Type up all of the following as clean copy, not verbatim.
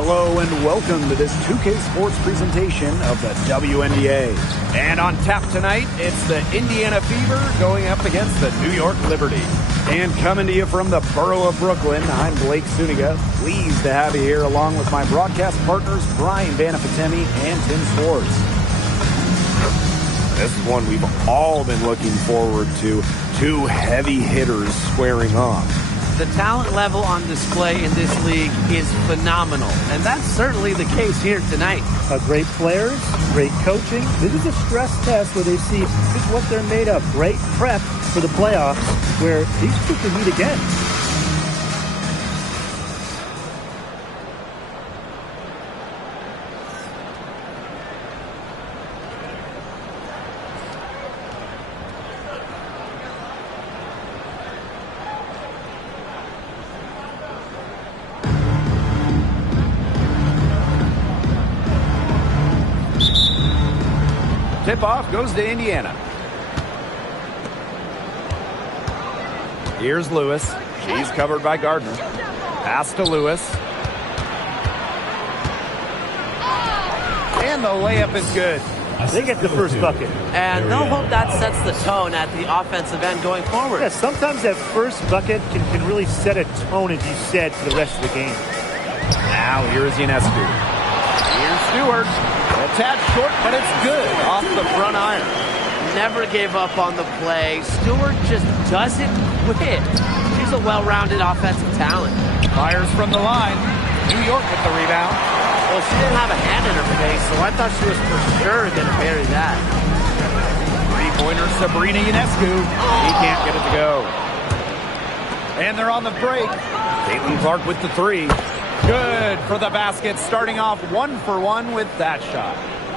Hello and welcome to this 2K Sports presentation of the WNBA. And on tap tonight, it's the Indiana Fever going up against the New York Liberty. And coming to you from the borough of Brooklyn, I'm Blake Suniga. Pleased to have you here along with my broadcast partners, Brian Banafitemi and Tim Swartz. This is one we've all been looking forward to. Two heavy hitters squaring off. The talent level on display in this league is phenomenal, and that's certainly the case here tonight. Great players, great coaching. This is a stress test where they see just what they're made of. Great prep for the playoffs where these two can meet again. Tip-off goes to Indiana. Here's Lewis. She's covered by Gardner. Pass to Lewis. And the layup is good. They get the first bucket. And they'll hope that sets the tone at the offensive end going forward. Yeah, sometimes that first bucket can really set a tone, as you said, for the rest of the game. Now here's Ionescu. Here's Stewart. A tad short, but it's good off the front iron. Never gave up on the play. Stewart just doesn't quit. She's a well-rounded offensive talent. Fires from the line. New York with the rebound. Well, she didn't have a hand in her face, so I thought she was for sure going to bury that. Three-pointer Sabrina Ionescu. He can't get it to go. And they're on the break. Caitlin Clark with the three. Good for the basket, starting off 1-for-1 with that shot.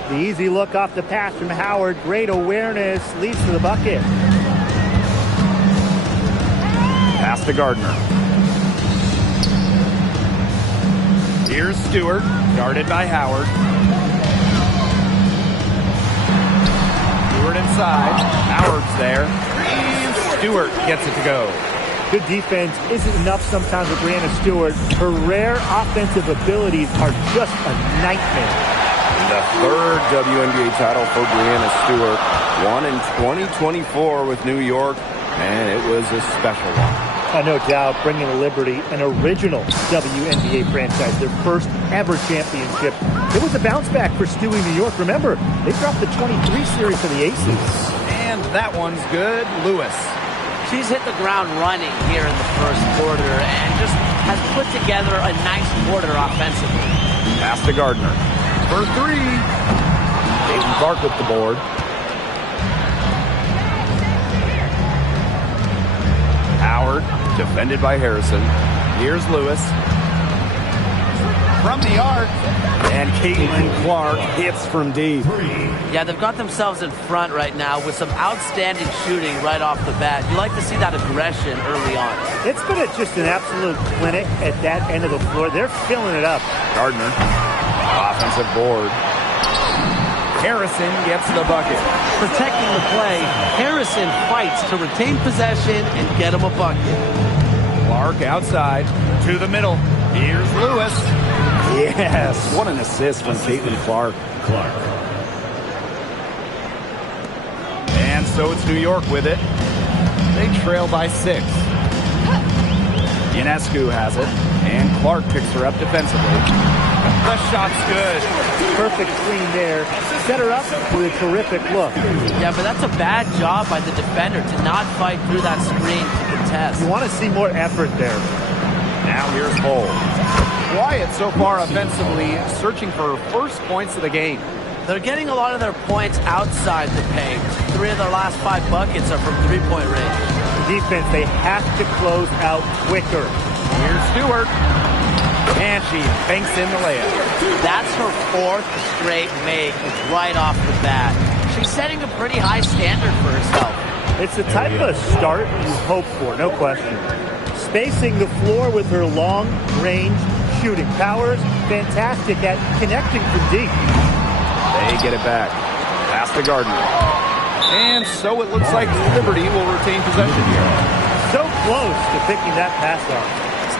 The easy look off the pass from Howard. Great awareness, leads to the bucket. Pass to Gardner. Here's Stewart, guarded by Howard. Stewart inside. Howard's there. And Stewart gets it to go. Good defense isn't enough sometimes with Brianna Stewart. Her rare offensive abilities are just a nightmare. The third WNBA title for Brianna Stewart. Won in 2024 with New York, and it was a special one. No doubt, bringing the Liberty an original WNBA franchise, their first ever championship. It was a bounce back for Stewie New York. Remember, they dropped the 23 series for the Aces. And that one's good. Lewis. She's hit the ground running here in the first quarter and just has put together a nice quarter offensively. Pass to Gardner. For three. Caitlin Clark with the board. Howard, defended by Harrison. Here's Lewis. From the arc. And Caitlin Clark hits from deep. Yeah, they've got themselves in front right now with some outstanding shooting right off the bat. You like to see that aggression early on. It's been just an absolute clinic at that end of the floor. They're filling it up. Gardner, offensive board. Harrison gets the bucket. Protecting the play, Harrison fights to retain possession and get him a bucket. Clark outside to the middle. Here's Lewis. Yes, what an assist from Caitlin Clark. And so it's New York with it. They trail by 6. Ionescu has it, and Clark picks her up defensively. The shot's good. Perfect screen there. Set her up with a terrific look. Yeah, but that's a bad job by the defender to not fight through that screen to contest. You want to see more effort there. Now here's Cole. Quiet so far offensively, searching for first points of the game. They're getting a lot of their points outside the paint. 3 of their last 5 buckets are from three-point range. The defense, they have to close out quicker. Here's Stewart. And she banks in the layup. That's her 4th straight make right off the bat. She's setting a pretty high standard for herself. It's the type of start you hope for, no question. Spacing the floor with her long-range shooting powers, fantastic at connecting from deep. They get it back. Pass to Gardner. And so it looks like Liberty will retain possession here. So close to picking that pass off.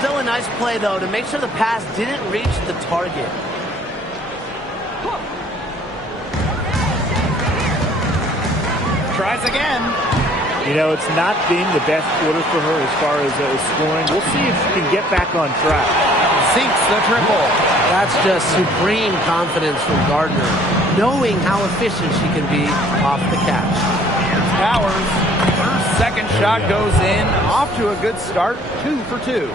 Still a nice play, though, to make sure the pass didn't reach the target. Tries again. You know, it's not been the best quarter for her as far as scoring. We'll see if she can get back on track. Sinks the triple. That's just supreme confidence from Gardner, knowing how efficient she can be off the catch. Here's Powers. Her second shot goes in. Off to a good start. 2 for 2.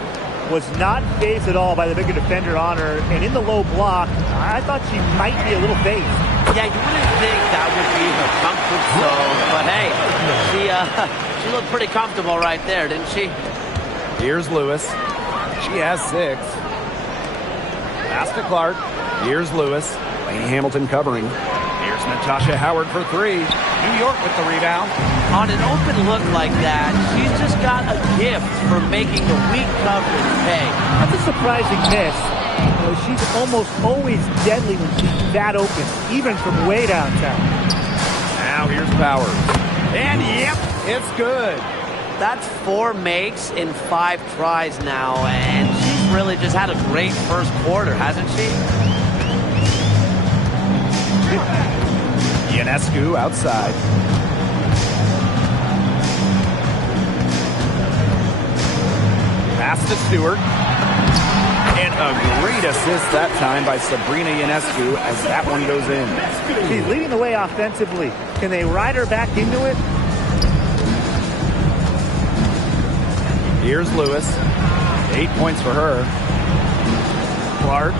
Was not phased at all by the bigger defender on her. And in the low block, I thought she might be a little phased. Yeah, you wouldn't think that would be her comfort zone. But hey, she looked pretty comfortable right there, didn't she? Here's Lewis. She has 6. Pass to Clark. Here's Lewis. Lainey Hamilton covering. Here's Natasha Howard for 3. New York with the rebound. On an open look like that, she's just got a gift for making the weak coverage pay. That's a surprising miss. You know, she's almost always deadly when she's that open, even from way downtown. Now here's Powers. And yep, it's good. That's 4 makes in 5 tries now, and she's really just had a great first quarter, hasn't she? Ionescu outside. Pass to Stewart. And a great assist that time by Sabrina Ionescu as that one goes in. She's leading the way offensively. Can they ride her back into it? Here's Lewis. 8 points for her. Clark.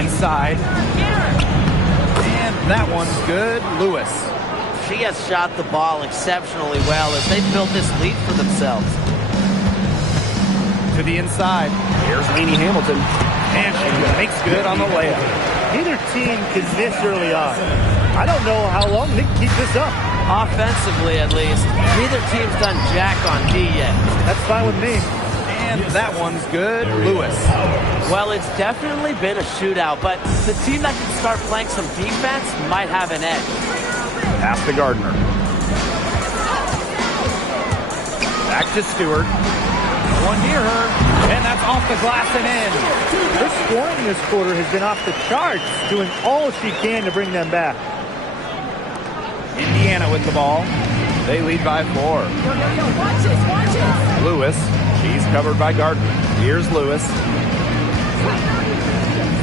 Inside. And that one's good. Lewis. She has shot the ball exceptionally well as they built this lead for themselves. To the inside. Here's Lainey Hamilton. And she makes good on the layup. Neither team can miss early on. I don't know how long they can keep this up. Offensively, at least. Neither team's done jack on D yet. That's fine with me. And that one's good. Lewis. Well, it's definitely been a shootout, but the team that can start playing some defense might have an edge. Pass to Gardner. Back to Stewart. One near her, and that's off the glass and in. Her scoring this quarter has been off the charts, doing all she can to bring them back. Indiana with the ball. They lead by 4. Lewis. She's covered by Gardner. Here's Lewis.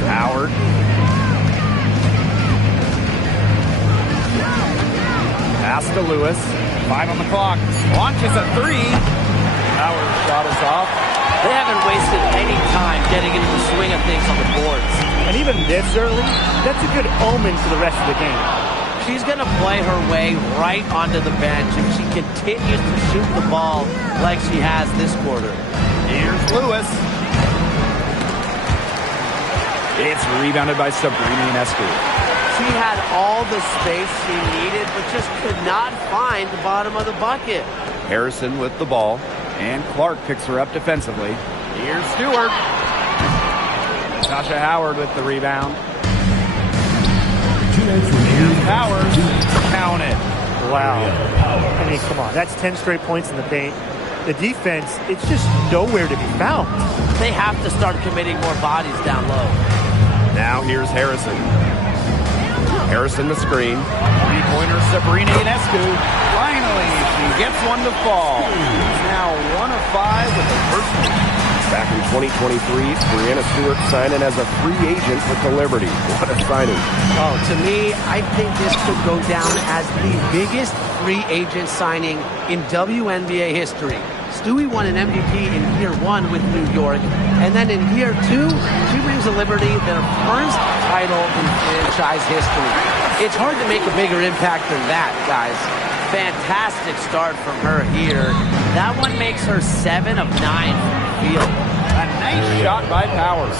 Howard. Pass to Lewis. 5 on the clock. Launches a 3. Howard's shot is off. They haven't wasted any time getting into the swing of things on the boards. And even this early, that's a good omen for the rest of the game. She's going to play her way right onto the bench if she continues to shoot the ball like she has this quarter. Here's Lewis. It's rebounded by Sabrina Ionescu. She had all the space she needed, but just could not find the bottom of the bucket. Harrison with the ball, and Clark picks her up defensively. Here's Stewart. Natasha Howard with the rebound. Here's Powers. Count it. Wow. I mean, come on. That's 10 straight points in the paint. The defense, it's just nowhere to be found. They have to start committing more bodies down low. Now here's Harrison. Harrison the screen. 3-pointer Sabrina Ionescu. Finally, she gets one to fall. Now 1 of 5 with the first one. Back in 2023, Brianna Stewart signed in as a free agent with the Liberty. What a signing. Oh, to me, I think this could go down as the biggest free agent signing in WNBA history. Stewie won an MVP in year 1 with New York, and then in year 2, she brings the Liberty their first title in franchise history. It's hard to make a bigger impact than that, guys. Fantastic start from her here. That one makes her 7 of 9 from the field. A nice shot by Powers.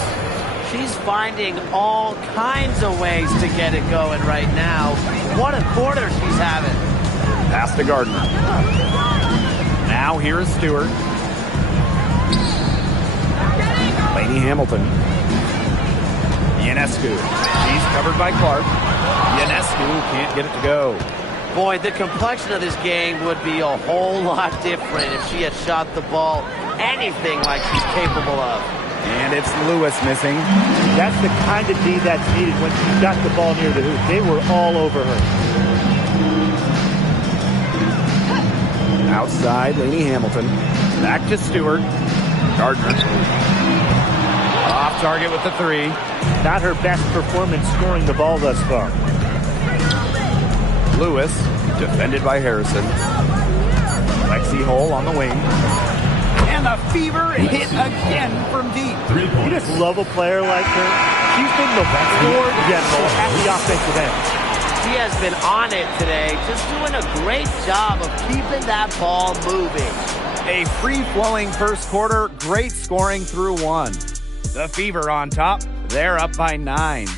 She's finding all kinds of ways to get it going right now. What a quarter she's having. Pass to Gardner. Now here is Stewart. Lainey Hamilton. Ionescu. She's covered by Clark. Ionescu can't get it to go. Boy, the complexion of this game would be a whole lot different if she had shot the ball anything like she's capable of. And it's Lewis missing. That's the kind of D that's needed when she got the ball near the hoop. They were all over her. Outside, Lainey Hamilton. Back to Stewart. Gardner. Off target with the three. Not her best performance scoring the ball thus far. Lewis, defended by Harrison. Lexi Hole on the wing. And the Fever hit again from deep. You just love a player like her. She's been the floor general at the offensive end. She has been on it today, just doing a great job of keeping that ball moving. A free-flowing first quarter, great scoring through one. The Fever on top, they're up by 9.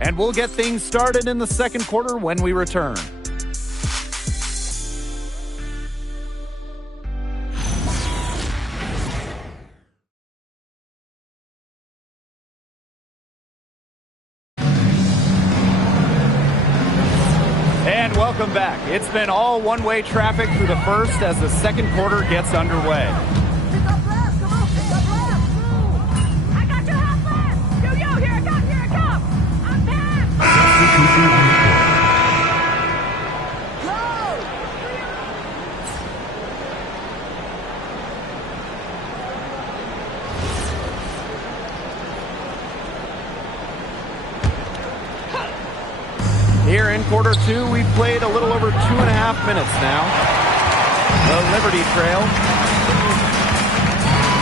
And we'll get things started in the second quarter when we return. And welcome back. It's been all one-way traffic through the first as the second quarter gets underway. I got your half left. Yo, here I come. I'm back. Here in quarter two, we've played a little over 2.5 minutes now. The Liberty trail.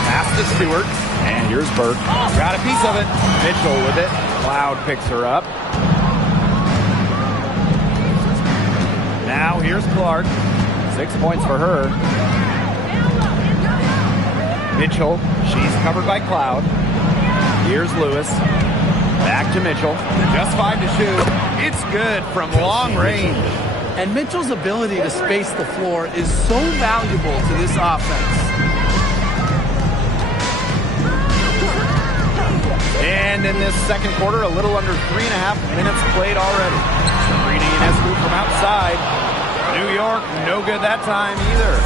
Pass to Stewart. And here's Burke. Got a piece of it. Mitchell with it. Cloud picks her up. Now here's Clark. 6 points for her. Mitchell. She's covered by Cloud. Here's Lewis. Back to Mitchell. Just 5 to shoot. It's good from long range. And Mitchell's ability to space the floor is so valuable to this offense. And in this second quarter, a little under 3.5 minutes played already. Sabrina Ionescu from outside. New York, no good that time either.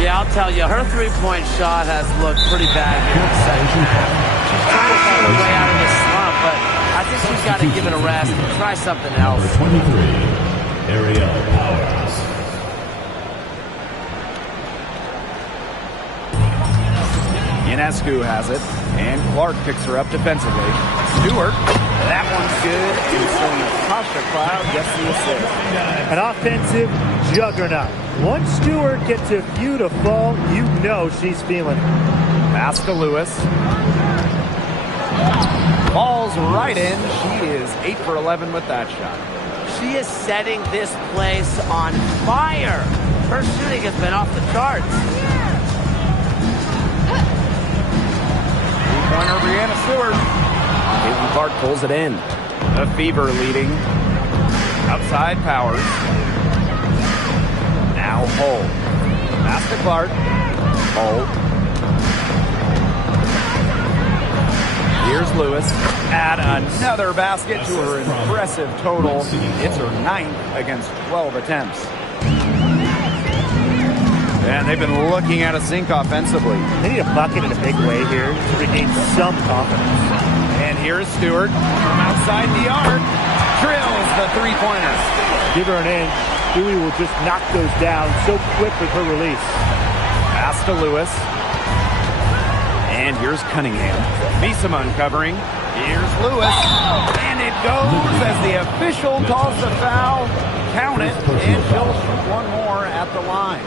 Yeah, I'll tell you, her three-point shot has looked pretty bad here in the second half. She's trying to find her way out of this slump, but I think she's got to give it a rest and try something else. Number 23, Ariel Powers. Ionescu has it, and Clark picks her up defensively. Stewart, that one's good, and so Natasha Cloud gets the assist. An offensive juggernaut. Once Stewart gets a few to fall, you know she's feeling it. Pass to Lewis. Falls right in. She is 8 for 11 with that shot. She is setting this place on fire. Her shooting has been off the charts. Three-pointer, Brianna Stewart. Caitlin Clark pulls it in. The Fever leading. Outside Powers. Now Hull. Pass to Clark. Hull. Here's Lewis. Add another basket to her impressive total. It's her 9th against 12 attempts. And they've been looking at a sink offensively. They need a bucket in a big way here to regain some confidence. And here's Stewart from outside the arc. Drills the three-pointers. Give her an inch. Dewey will just knock those down so quick with her release. Pass to Lewis. And here's Cunningham. Misama uncovering. Here's Lewis. And it goes as the official calls the foul. Count it. And she'll shoot one more at the line.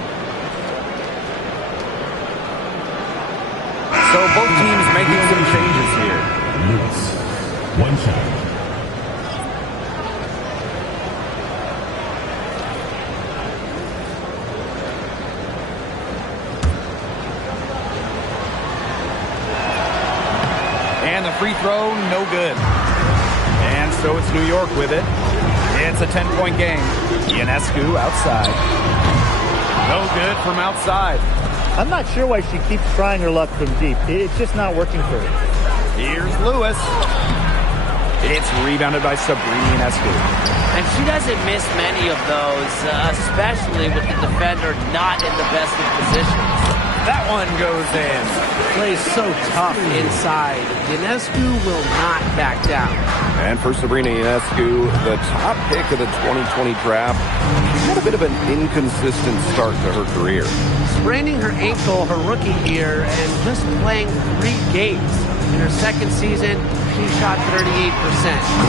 So both teams making some changes here. Lewis, one shot. And the free throw, no good. And so it's New York with it. It's a 10-point game. Ionescu outside. No good from outside. I'm not sure why she keeps trying her luck from deep. It's just not working for her. Here's Lewis. It's rebounded by Sabrina Ionescu. And she doesn't miss many of those, especially with the defender not in the best of positions. That one goes in. Plays so tough inside. Ionescu will not back down. And for Sabrina Ionescu, the top pick of the 2020 draft, she's had a bit of an inconsistent start to her career. Spraining her ankle her rookie year and just playing 3 games. In her second season, she shot 38%.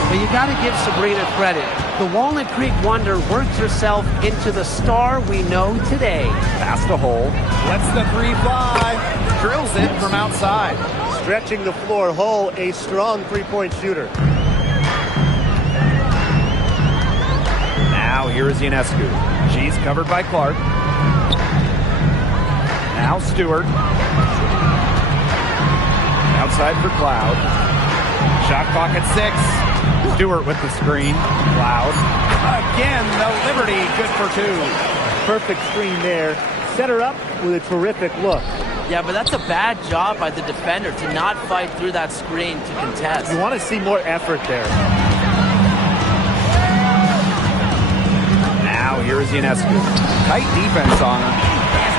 But you got to give Sabrina credit. The Walnut Creek Wonder worked herself into the star we know today. Past the hole. Lets the 3 fly. Drills it from outside. Stretching the floor. Hull, a strong three-point shooter. Now here is Ionescu. She's covered by Clark. Now Stewart. Outside for Cloud. Shot clock at 6. Stewart with the screen. Cloud. Again, the Liberty good for 2. Perfect screen there. Set her up with a terrific look. Yeah, but that's a bad job by the defender to not fight through that screen to contest. You want to see more effort there. Now here's Ionescu. Tight defense on her.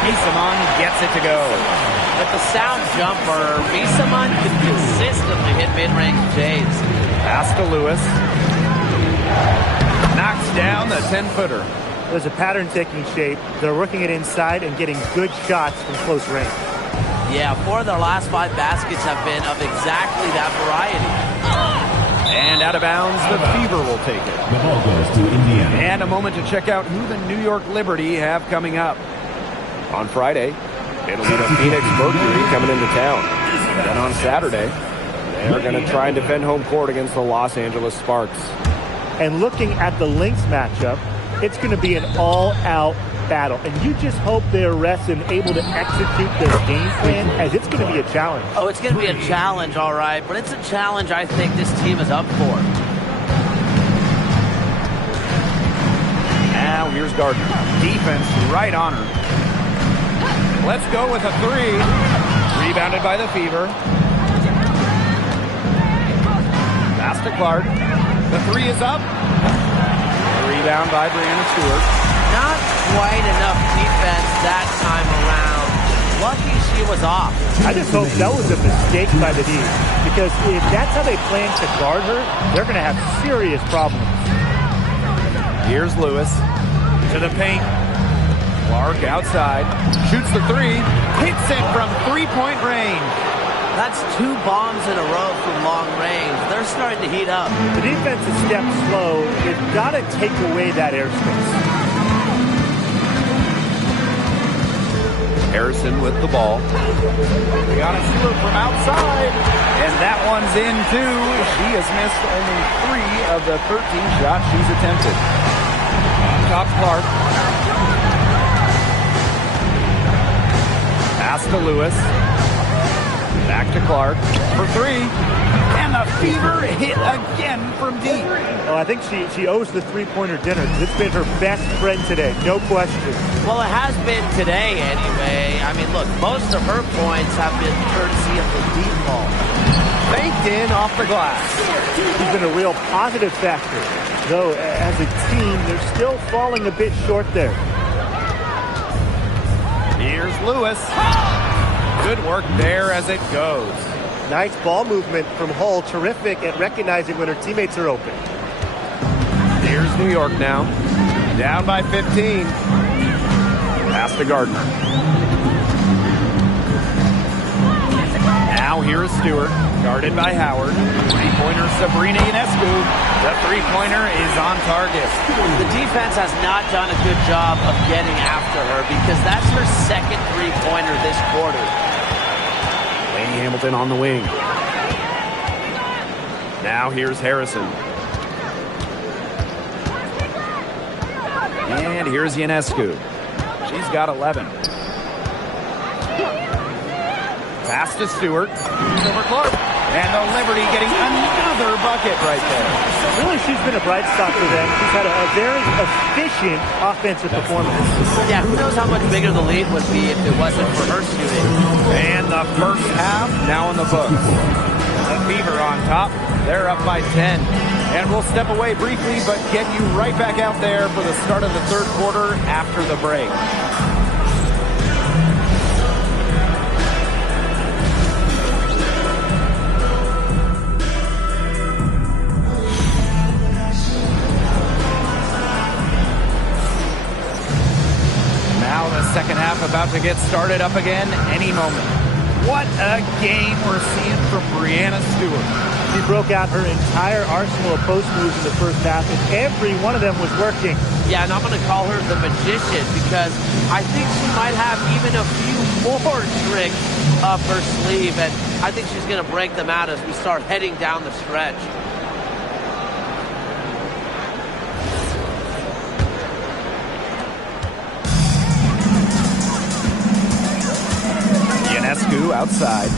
Misamon gets it to go. With the sound jumper, Misamon can consistently hit mid-range J's. Pass to Lewis. Knocks down the 10-footer. There's a pattern taking shape. They're working it inside and getting good shots from close range. Yeah, 4 of their last 5 baskets have been of exactly that variety. And out of bounds, the Fever will take it. The ball goes to Indiana. And a moment to check out who the New York Liberty have coming up. On Friday, it'll be the Phoenix Mercury coming into town. Then on Saturday, they're going to try and defend home court against the Los Angeles Sparks. And looking at the Lynx matchup, it's going to be an all-out battle. And you just hope they're rested and able to execute their game plan, as it's going to be a challenge. Oh, it's going to be a challenge, all right. But it's a challenge I think this team is up for. Now here's Gardner. Defense right on her. Let's go with a 3. Rebounded by the Fever. Pass to Clark. The 3 is up. Rebound by Brianna Stewart. Not quite enough defense that time around. Lucky she was off. I just hope that was a mistake by the D, because if that's how they plan to guard her, they're going to have serious problems. Here's Lewis to the paint. Clark outside. Shoots the 3. Hits it from 3-point range. That's 2 bombs in a row from long range. They're starting to heat up. The defense is stepped slow. They've got to take away that airspace. Harrison with the ball. Brianna Stewart from outside. And that one's in too. She has missed only 3 of the 13 shots she's attempted. On top Clark. Pass to Lewis. Back to Clark for 3. And the Fever hit again from deep. Oh, I think she owes the three-pointer dinner. It's been her best friend today, no question. Well, it has been today anyway. I mean, look, most of her points have been courtesy of the deep ball. Baked in off the glass. She's been a real positive factor. Though, as a team, they're still falling a bit short there. Here's Lewis. Good work there as it goes. Nice ball movement from Hull. Terrific at recognizing when her teammates are open. Here's New York now. Down by 15. Pass to Gardner. Now here is Stewart. Guarded by Howard. Three-pointer Sabrina Ionescu. The three-pointer is on target. The defense has not done a good job of getting after her because that's her second three-pointer this quarter. Laney Hamilton on the wing. Now here's Harrison. And here's Ionescu. She's got 11. Pass to Stewart. Over Clark. And the Liberty getting another bucket right there. Really, she's been a bright spot for them. She's had a very efficient offensive performance. Yeah, who knows how much bigger the lead would be if it wasn't for her shooting. And the first half now in the books. The Fever on top. They're up by 10. And we'll step away briefly, but get you right back out there for the start of the third quarter after the break. about to get started up again any moment. What a game we're seeing from Brianna Stewart. She broke out her entire arsenal of post moves in the first half, and every one of them was working. Yeah, and I'm going to call her the magician because I think she might have even a few more tricks up her sleeve, and I think she's going to break them out as we start heading down the stretch. Ionescu outside.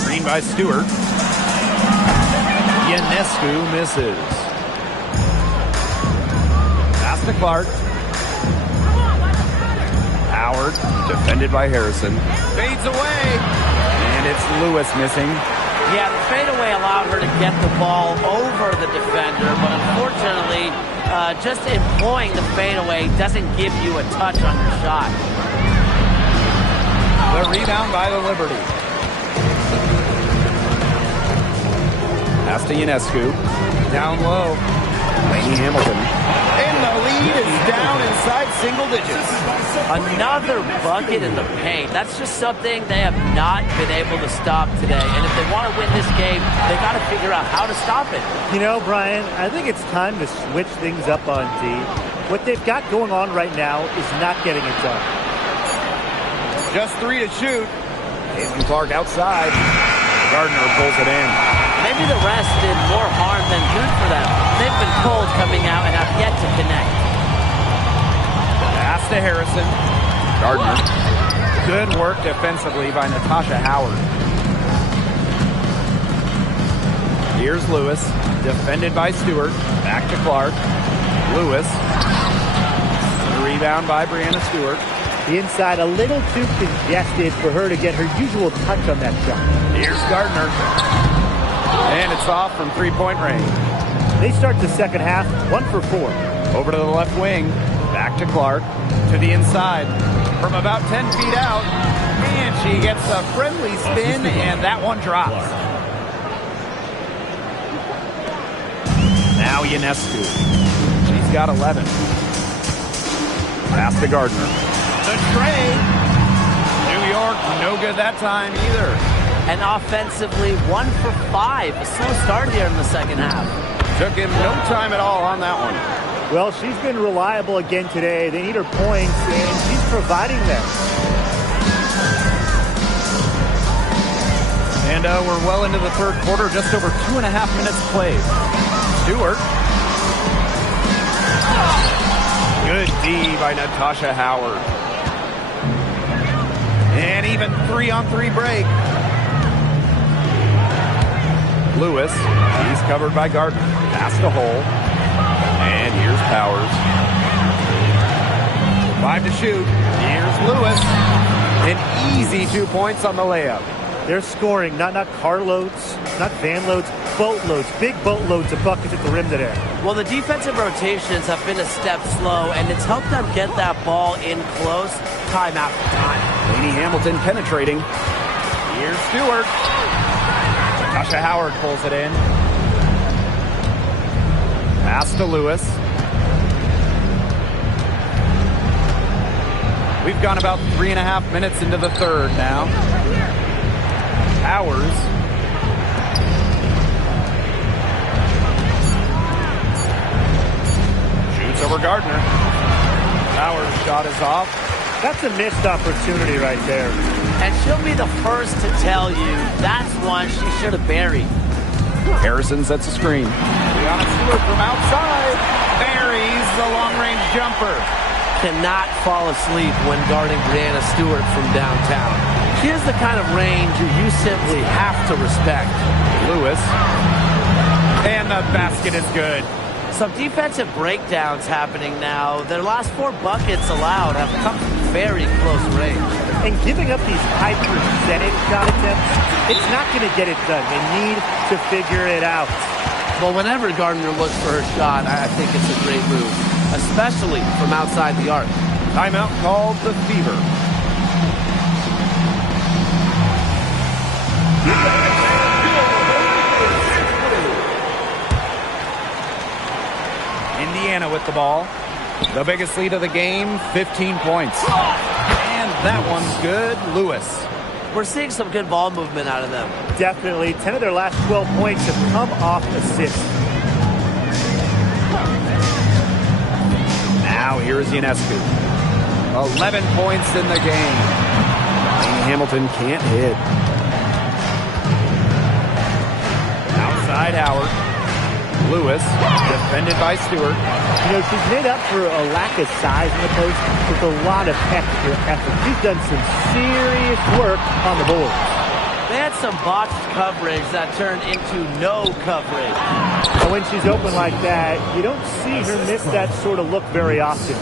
Screen by Stewart. Ionescu misses. Pass to Clark. Howard, defended by Harrison. Fades away. And it's Lewis missing. Yeah, the fadeaway allowed her to get the ball over the defender, but unfortunately, just employing the fadeaway doesn't give you a touch on your shot. The rebound by the Liberty. Pass to Ionescu. Down low. Lainey Hamilton. And the lead is down inside single digits. Another bucket in the paint. That's just something they have not been able to stop today. And if they want to win this game, they got to figure out how to stop it. You know, Brian, I think it's time to switch things up on D. What they've got going on right now is not getting it done. Just 3 to shoot. Caitlin Clark outside. Gardner pulls it in. Maybe the rest did more harm than good for them. They've been cold coming out and have yet to connect. Pass to Harrison. Gardner. Good work defensively by Natasha Howard. Here's Lewis. Defended by Stewart. Back to Clark. Lewis. The rebound by Brianna Stewart. The inside a little too congested for her to get her usual touch on that shot. Here's Gardner. And it's off from three-point range. They start the second half 1 for 4. Over to the left wing. Back to Clark. To the inside. From about 10 feet out. And she gets a friendly spin, and that one drops. Now Ionescu. She's got 11. Pass to Gardner. The trade. New York, no good that time either. And offensively, 1 for 5. A slow start here in the second half. Took him no time at all on that one. Well, she's been reliable again today. They need her points, and she's providing them. And we're well into the third quarter, just over 2.5 minutes played. Stewart. Good D by Natasha Howard. And even 3-on-3 break. Lewis, he's covered by Gardner. Pass to Hole. And here's Powers. 5 to shoot. Here's Lewis. An easy 2 points on the layup. They're scoring, not carloads, not van loads, boatloads, big boatloads of buckets at the rim today. Well, the defensive rotations have been a step slow, and it's helped them get that ball in close time after time. Lainey Hamilton penetrating. Here's Stewart. Natasha Howard pulls it in. Pass to Lewis. We've gone about 3.5 minutes into the third now. Powers. Shoots over Gardner. Powers' shot is off. That's a missed opportunity right there. And she'll be the first to tell you that's one she should have buried. Harrison sets a screen. Brianna Stewart from outside. Buries the long-range jumper. Cannot fall asleep when guarding Brianna Stewart from downtown. She has the kind of range you simply have to respect. Lewis. And the basket is good. Some defensive breakdowns happening now. Their last 4 buckets allowed have come from very close range. And giving up these high percentage shot attempts, it's not going to get it done. They need to figure it out. Well, whenever Gardner looks for her shot, I think it's a great move, especially from outside the arc. Timeout called the Fever. Indiana with the ball. The biggest lead of the game, 15 points. that one's good. Lewis. We're seeing some good ball movement out of them. Definitely. 10 of their last 12 points have come off assists. Now here's Ionescu. 11 points in the game. Hamilton can't hit. Outside Howard. Lewis, defended by Stewart. You know, she's made up for a lack of size in the post with a lot of extra effort. She's done some serious work on the board. They had some botched coverage that turned into no coverage. And when she's open like that, you don't see her miss that sort of look very often.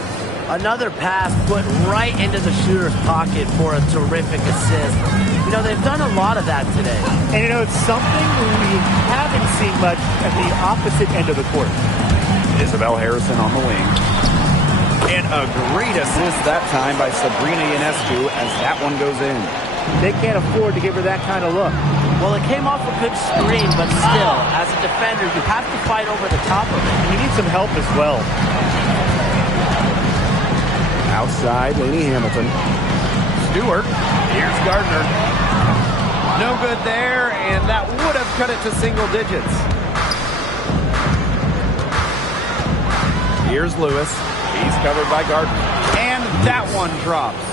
Another pass put right into the shooter's pocket for a terrific assist. You know, they've done a lot of that today. And, you know, it's something we haven't seen much at the opposite end of the court. Isabel Harrison on the wing. And a great assist that time by Sabrina Ionescu as that one goes in. They can't afford to give her that kind of look. Well, it came off a good screen, but still, as a defender, you have to fight over the top of it. You need some help as well. Outside, Lainey Hamilton. Stewart. Here's Gardner. No good there, and that would have cut it to single digits. Here's Lewis. He's covered by Gardner. And that one drops.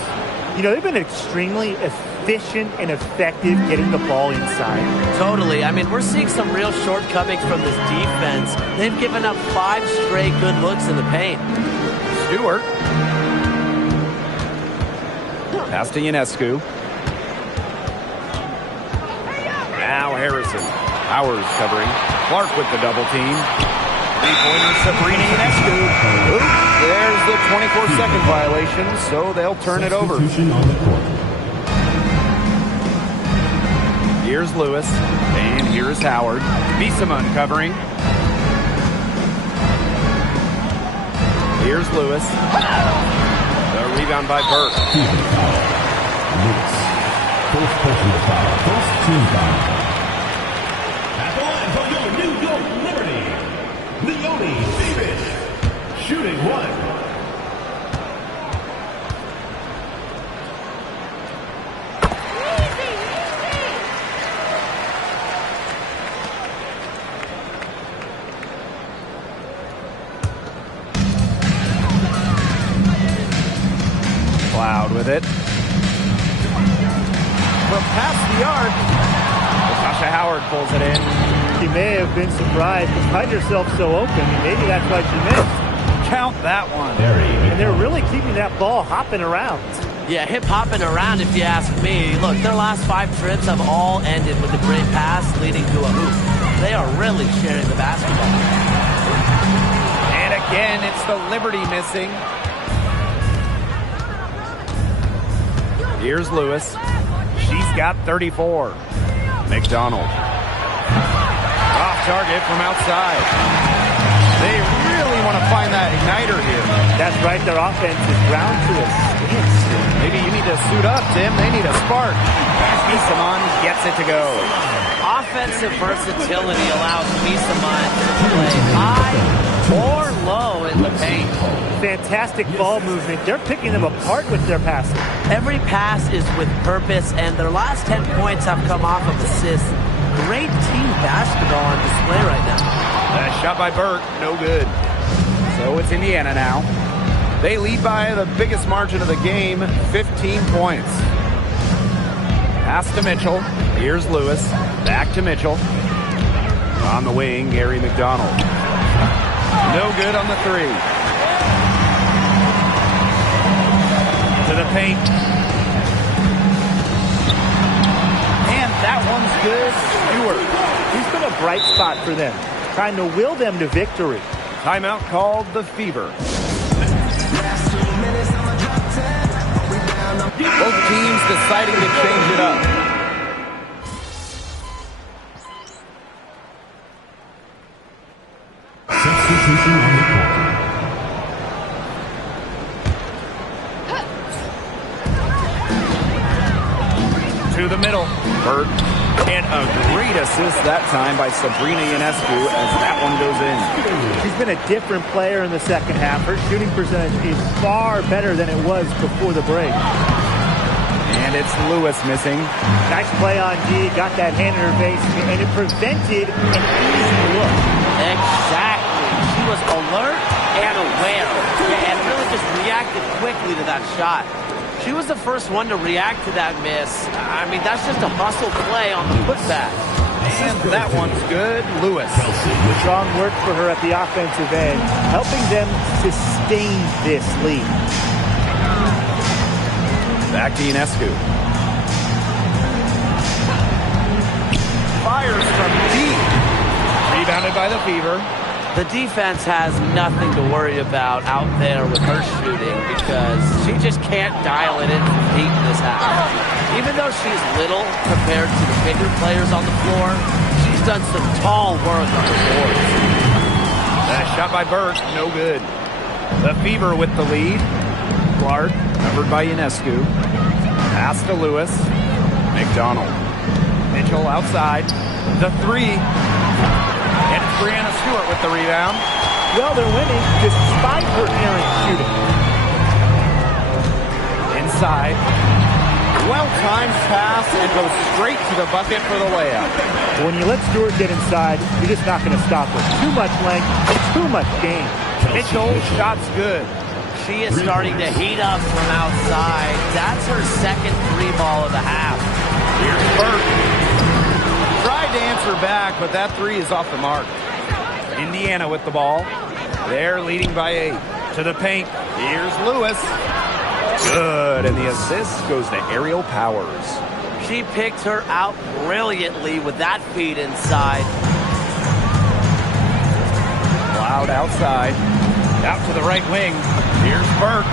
You know, they've been extremely efficient and effective getting the ball inside. Totally. I mean, we're seeing some real shortcomings from this defense. They've given up 5 straight good looks in the paint. Stewart. Pass to Ionescu. Now Harrison. Powers covering. Clark with the double team. Three-pointer Sabrina Ionescu. Oops, there's the 24-second violation, so they'll turn it over. Here's Lewis, and here's Howard. Bissamon covering. Here's Lewis. The rebound by Burke. Lewis. First personal foul. First team foul. At the line for your New York Liberty, Leonie Davis. Shooting one. Cloud with it. From past the arc, Natasha Howard pulls it in. She may have been surprised to find herself so open. Maybe that's why she missed. Count that one. And they're really keeping that ball hopping around. Yeah, hip-hopping around if you ask me. Look, their last 5 trips have all ended with a great pass leading to a hoop. They are really sharing the basketball. And again, it's the Liberty missing. Here's Lewis. She's got 34. McDonald. Off target from outside. They really want to find that igniter here. That's right. Their offense is ground to a standstill. Maybe you need to suit up, Tim. They need a spark. Bissamon gets it to go. Offensive versatility allows Bissamon to play high or low in the paint. Fantastic ball movement. They're picking them apart with their passing. Every pass is with purpose, and their last 10 points have come off of assists. Great team basketball on display right now. Shot by Burke, no good. So it's Indiana now. They lead by the biggest margin of the game, 15 points. Pass to Mitchell. Here's Lewis. Back to Mitchell. On the wing, Gary McDonald. No good on the 3. To the paint. And that one's good. Stewart. He's been a bright spot for them, trying to will them to victory. Timeout called the Fever. Both teams deciding to change it up. Substitution on the court. To the middle. Burt. And a great assist that time by Sabrina Ionescu as that one goes in. She's been a different player in the second half. Her shooting percentage is far better than it was before the break. And it's Lewis missing. Nice play on D. Got that hand in her face, and it prevented an easy look. Exactly. She was alert and aware, and really just reacted quickly to that shot. She was the first one to react to that miss. I mean, that's just a hustle play on the putback. And that one's good. Lewis. Strong work for her at the offensive end, helping them sustain this lead. Back to Ionescu. Fires from deep. Rebounded by the Fever. The defense has nothing to worry about out there with her shooting because she just can't dial it in from deep in this half. Even though she's little compared to the bigger players on the floor, she's done some tall work on the boards. That shot by Burke, no good. The Fever with the lead. Clark, covered by Ionescu. Pass to Lewis. McDonald. Mitchell outside. The three. And it's Brianna Stewart with the rebound. Well, they're winning despite her errant shooting. Inside. Well-timed pass and goes straight to the bucket for the layup. When you let Stewart get inside, you're just not going to stop her. Too much length, too much game. Mitchell, shot's good. She is starting to heat up from outside. That's her second three ball of the half. Here's Burke. Tried to answer back, but that three is off the mark. Indiana with the ball. They're leading by 8. To the paint. Here's Lewis. Good, and the assist goes to Aerial Powers. She picked her out brilliantly with that feed inside. Loud outside. Out to the right wing. Here's Burke.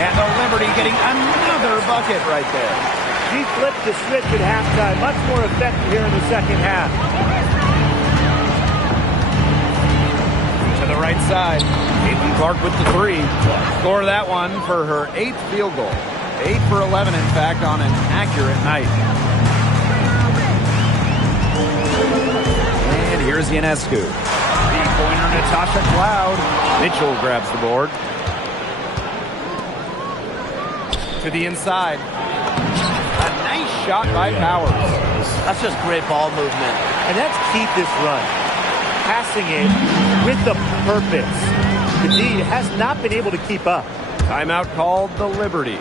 And the Liberty getting another bucket right there. She flipped the switch at halftime. Much more effective here in the second half. To the right side. Caitlin Clark with the three. Score that one for her 8th field goal. 8 for 11, in fact, on an accurate night. And here's Ionescu. Three-pointer Natasha Cloud. Mitchell grabs the board. To the inside. A nice shot by Powers. That's just great ball movement. And that's key this run. Passing it with the purpose. The D has not been able to keep up. Timeout called the Liberty.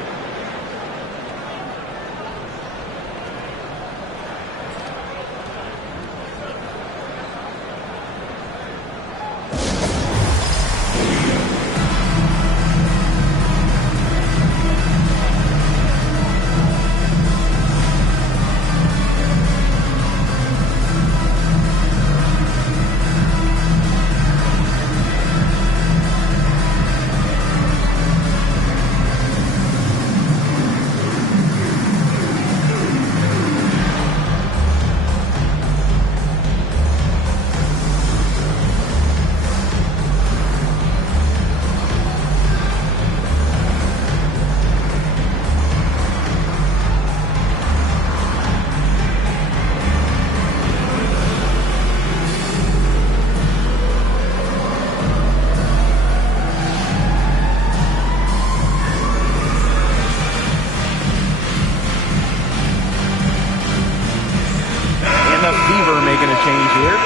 Making a change here.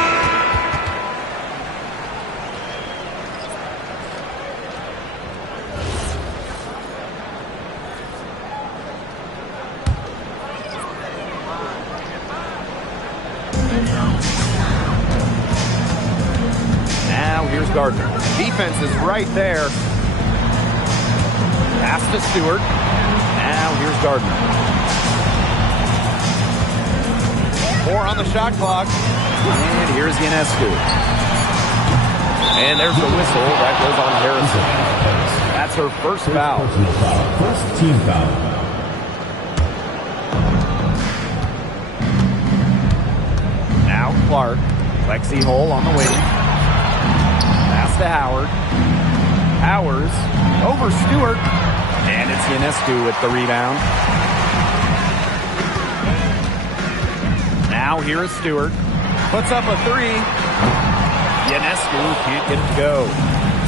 Now here's Gardner. Defense is right there. Pass to Stewart. Now here's Gardner. 4 on the shot clock. And here's Ionescu. And there's the whistle. That goes on Harrison. That's her first foul. First team foul. Now Clark. Lexi Hole on the wing. Pass to Howard. Powers over Stewart. And it's Ionescu with the rebound. Now here is Stewart. Puts up a three. Ionescu can't get it to go.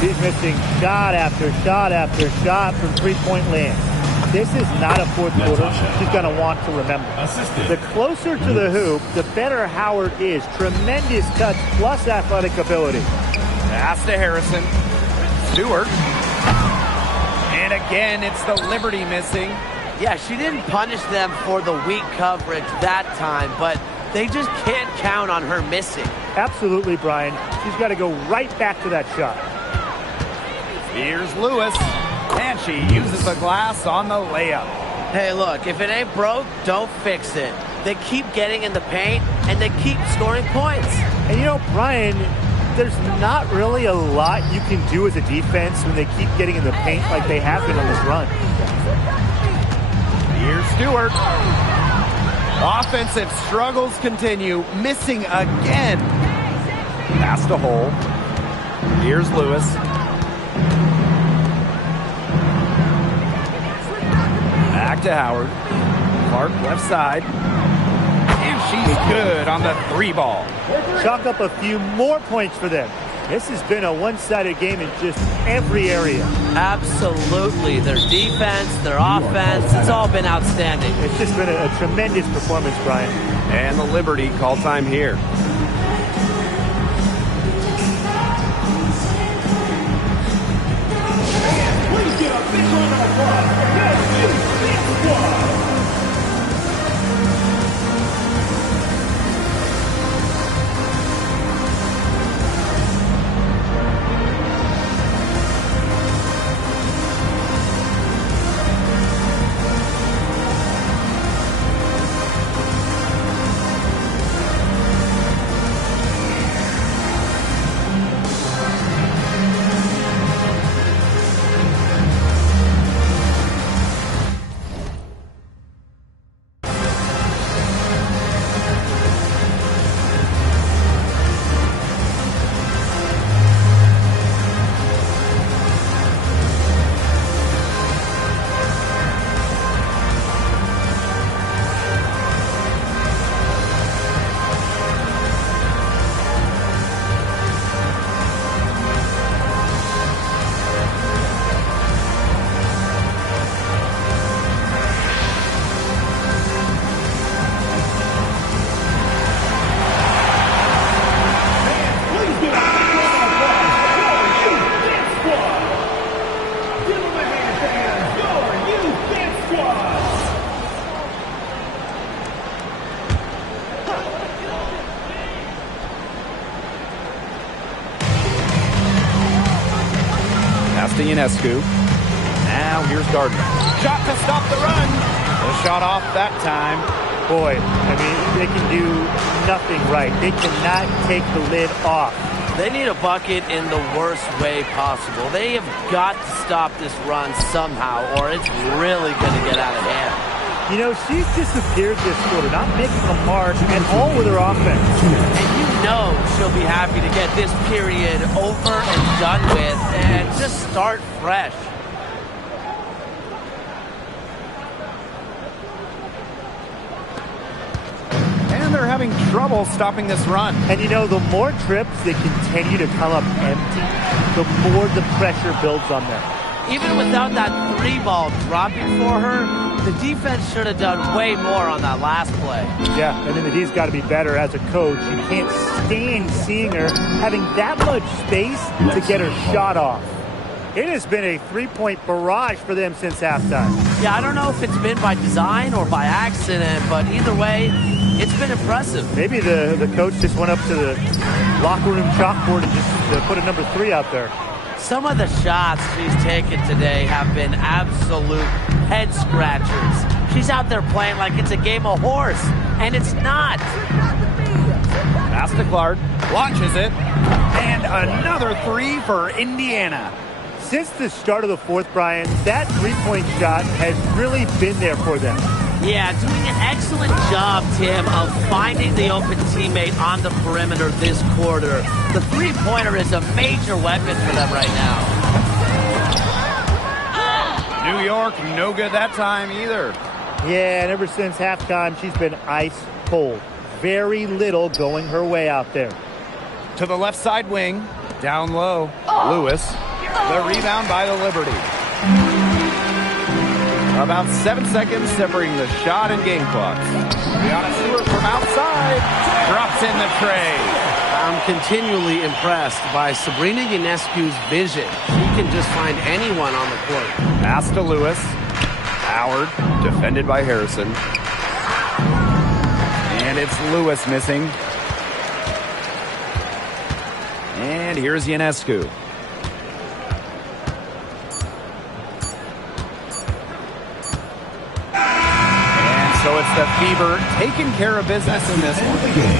She's missing shot after shot after shot from three-point land. This is not a fourth quarter she's going to want to remember. The closer to the hoop, the better Howard is. Tremendous touch plus athletic ability. Pass to Harrison. Stewart. And again, it's the Liberty missing. Yeah, she didn't punish them for the weak coverage that time, but they just can't count on her missing. Absolutely, Brian. She's got to go right back to that shot. Here's Lewis. And she uses the glass on the layup. Hey, look, if it ain't broke, don't fix it. They keep getting in the paint, and they keep scoring points. And you know, Brian, there's not really a lot you can do as a defense when they keep getting in the paint like they have been on this run. Here's Stewart. Offensive struggles continue. Missing again. Pass to Hole. Here's Lewis. Back to Howard. Clark left side. And she's good on the 3-ball. Chalk up a few more points for them. This has been a one-sided game in just every area. Absolutely. Their defense, their offense, it's all been outstanding. It's just been a tremendous performance, Brian. And the Liberty call time here. Please get a big round of applause for your big squad. Ionescu. Now here's Gardner. Shot to stop the run. The shot off that time. Boy, I mean, they can do nothing right. They cannot take the lid off. They need a bucket in the worst way possible. They have got to stop this run somehow, or it's really going to get out of hand. You know, she's disappeared this quarter, not making a mark at all with her offense. And you know she'll be happy to get this period over and done with and just start fresh. And they're having trouble stopping this run. And you know, the more trips they continue to come up empty, the more the pressure builds on them. Even without that 3-ball dropping for her, the defense should have done way more on that last play. Yeah, and then the D's got to be better as a coach. You can't stand seeing her having that much space to get her shot off. It has been a 3-point barrage for them since halftime. Yeah, I don't know if it's been by design or by accident, but either way, it's been impressive. Maybe the coach just went up to the locker room chalkboard and just put a number 3 out there. Some of the shots she's taken today have been absolute head scratchers. She's out there playing like it's a game of horse, and it's not. Pass to Clark, launches it, and another 3 for Indiana. Since the start of the fourth, Brian, that 3-point shot has really been there for them. Yeah, doing an excellent job, Tim, of finding the open teammate on the perimeter this quarter. The 3-pointer is a major weapon for them right now. New York, no good that time either. Yeah, and ever since halftime, she's been ice cold. Very little going her way out there. To the left side wing, down low, Lewis. The rebound by the Liberty. About 7 seconds separating the shot and game clocks. Brianna Stewart from outside drops in the tray. I'm continually impressed by Sabrina Ionescu's vision. She can just find anyone on the court. Pass to Lewis. Howard, defended by Harrison. And it's Lewis missing. And here's Ionescu. So it's the Fever taking care of business in this one.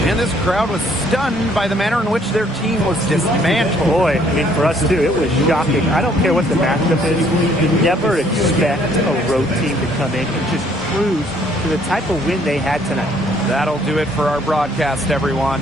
And this crowd was stunned by the manner in which their team was dismantled. Boy, I mean, for us too, it was shocking. I don't care what the matchup is. You never expect a road team to come in and just cruise to the type of win they had tonight. That'll do it for our broadcast, everyone.